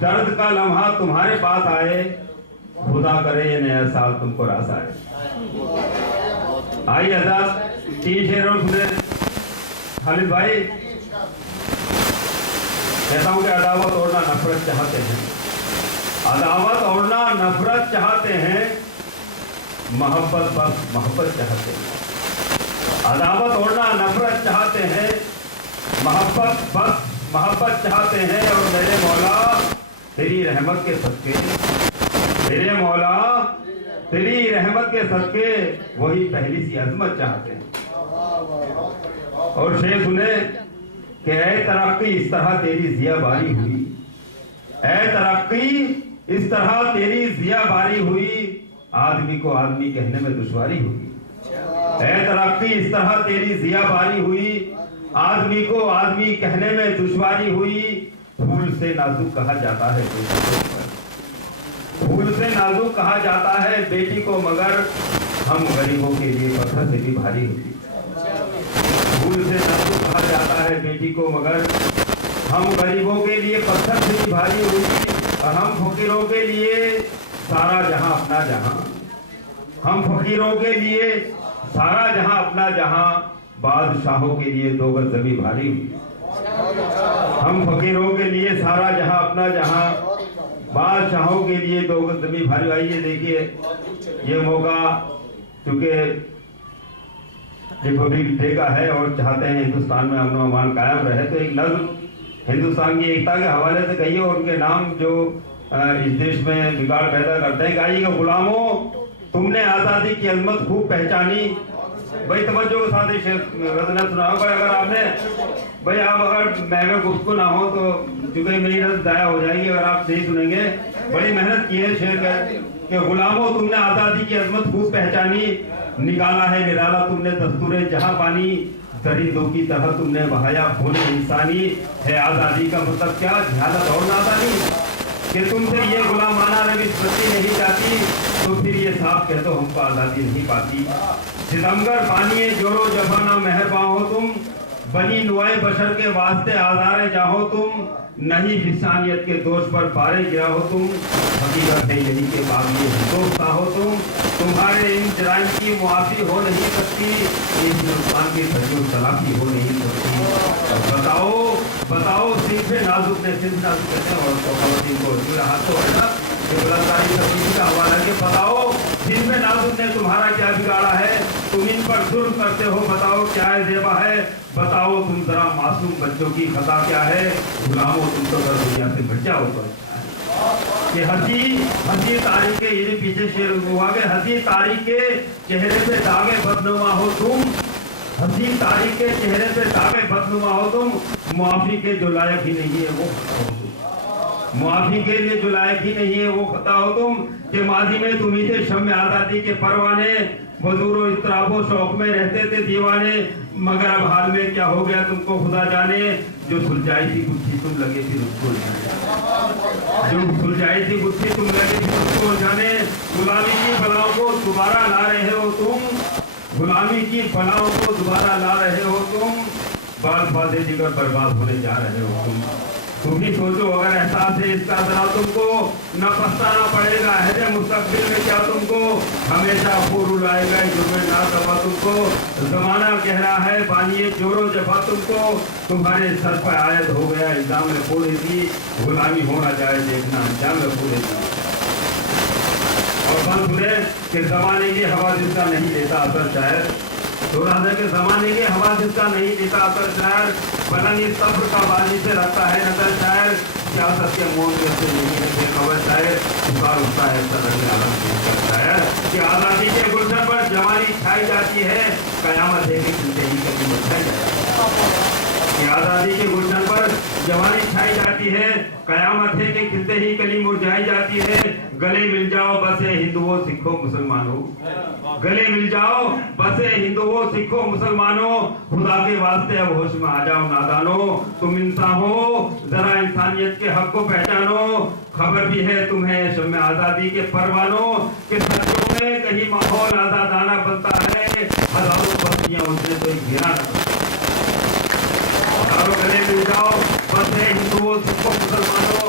درد کا لمحہ تمہارے پاس آئے، خدا کرے یہ نیا سال تم کو راس آئے۔ آئیے حضرات 3 شعر اور سنے۔ خالد بھائی کہتا ہوں کہ عداوت اوڑھنا نفرت چاہتے ہیں، عداوت اوڑھنا نفرت چاہتے ہیں، محبت بس محبت چاہتے ہیں۔ عداوت اوڑھنا نفرت چاہتے ہیں، محبت بس محبت چاہتے ہیں، اور میرے مولا تیری رحمت کے صدقے، میرے مولا تیری رحمت کے صدقے وہی پہلی سی عظمت چاہتے ہیں۔ اور شعر سنے کہ اے ترقی اس طرح تیری ضیا باری ہوئی، اے ترقی اس طرح تیری ضیا باری ہوئی، آدمی کو آدمی کہنے میں دشواری ہوئی۔ اے ترقی اس طرح تیری ضیا باری ہوئی، آدمی کو آدمی کہنے میں دشواری ہوئی، پھول سے نازک کہا جاتا ہے پھول سے نازک کہا جاتا ہے بیٹی کو، مگر ہم غریبوں کے لیے پتھر سے بھی بھاری ہوئی۔ پھول سے نازک کہا جاتا ہے بیٹی کو، مگر ہم غریبوں کے لیے پتھر سے بھی بھاری ہوئی، اور ہم فقیروں کے لیے سارا جہاں اپنا جہاں، ہم فقیروں کے لیے سارا جہاں اپنا جہاں، بادشاہوں کے لیے 2 گز زمین بھاری ہوئی۔ ہم فقیروں کے لیے سارا جہاں اپنا جہاں، بادشاہوں کے لیے 2 گز زمین بھاری۔ آئیے دیکھیے یہ موقع چونکہ ریپبلک ڈے کا ہے اور چاہتے ہیں ہندوستان میں امن و امان قائم رہے، تو ایک نظم ہندوستان کی ایکتا کے حوالے سے کہیے، اور ان کے نام جو اس دیش میں بگاڑ پیدا کرتے ہیں۔ کہیے کہ غلاموں تم نے آزادی کی عظمت خوب پہچانی۔ بھائی توجہ کے ساتھ غزل سنا ہو، اگر آپ نے بھائی آپ اگر میں گفتگو نہ ہو تو چونکہ میری رد ضائع ہو جائے گی، اگر آپ صحیح سنیں گے۔ بڑی محنت کی ہے شعر کہ غلاموں تم نے آزادی کی عظمت خوب پہچانی، نکالا ہے نرالا تم نے دستور جہاں پانی، درندوں کی طرح تم نے بہایا خون انسانی، ہے آزادی کا مطلب کیا جہالت اور نادانی، کہ تم سے یہ غلامانہ روش بچی نہیں جاتی، تو پھر یہ صاحب کہہ دو ہم کو آزادی نہیں پاتی۔ ستمگر بانی جورو جفا نہ مہرباں ہو تم، بنی نوائے بشر کے واسطے آزارے جاہو تم، نہیں انسانیت کے دوش پر پارے گرا ہو تم، حقیقت ہے یہی کہ باغی ہندوستہ ہو تم، تمہارے ان جرائم کی معافی ہو نہیں سکتی، اس ہندوستان کی تجربہ تلافی ہو نہیں سکتی۔ بتاؤ بتاؤ صنف نازک نے، صنف نازک کہتے ہیں اور خواتین کو جو ہاتھوں ہے نا کہ بلنداری تبدیلی کا حوالہ کہ بتاؤ صنف نازک نے تمہارا کیا بگاڑا ہے، تم ان پر ظلم کرتے ہو، بتاؤ کیا ہے زیبا ہے، بتاؤ تم ذرا معصوم بچوں کی خطا کیا ہے، غلاموں تم تو اگر دنیا سے بچ جاؤ تو کہ ہنسی تاریخ کے یہ پیچھے شعر ہوا کہ ہنسی تاریخ کے چہرے پہ داغے بدنما ہو تم، ہنسی تاریخ کے چہرے پہ داغے بدنما ہو تم، معافی کے جو لائق ہی نہیں ہے وہ خطا ہو تم، معافی کے لیے جو لائق ہی نہیں ہے وہ خطا ہو تم، کہ ماضی میں تم ہی تھے شمع آزادی کے پروانے، حضور و اضطراب و شوق میں رہتے تھے دیوانے، مگر اب حال میں کیا ہو گیا تم کو خدا جانے، جو سلجھائی تھی گتھی تم لگے پھر اس کو جانے، جو سلجھائی تھی گتھی تم لگے پھر اس کو جانے، غلامی کی بلاؤں کو دوبارہ لا رہے ہو تم، غلامی کی بلاؤں کو دوبارہ لا رہے ہو تم، بال بازے جگر برباد ہونے جا رہے ہو تم۔ تم ہی سوچو اگر احساس ہے اس کا ذرا تم کو، نہ پچھتانا پڑے گا ہے مستقبل میں کیا تم کو، ہمیشہ خور اڑائے گا جرم ناصبا تم کو، زمانہ کہہ رہا ہے بانیے جورو جفا تم کو، تمہارے سر پر عائد ہو گیا الزام پورے کی، غلامی ہونا جائے دیکھنا انجام پورے کی۔ اور بند سنے کہ زمانے کی حوادث کا نہیں لیتا اثر شاعر، دورانہ کے زمانے کے حوادث کا نہیں لیتا اثر شاعر، بلند اس صبر کا بازی سے رہتا ہے نظر شاعر، سیاست کے موضوع سے نہیں ہے بے خبر شاعر، پکار اٹھتا ہے صدر عالم شاعر، کہ آزادی کے گلشن پر جوانی چھائی جاتی ہے، قیامت ہے کہ زندگی کبھی مچھائی جاتی ہے، کہ آزادی کے گلشن پر جوانی چھائی جاتی ہے، قیامت ہے کہ کھلتے ہی کلی مرجھائی جاتی ہے، گلے مل جاؤ بسے ہندوؤں سکھوں مسلمانوں، گلے مل جاؤ بسے ہندوؤں سکھوں مسلمانوں، خدا کے واسطے اب ہوش میں آ جاؤ نادانو، تم انسان ہو ذرا انسانیت کے حق کو پہچانو، خبر بھی ہے تمہیں شمع آزادی کے پروانوں، کہ سچوں میں کہیں ماحول آزادانہ بنتا ہے، ہزاروں بستیاں اس نے کوئی گھیرا نہ بنتا، گلے مل جاؤ بسے ہندوؤں سکھوں مسلمانوں،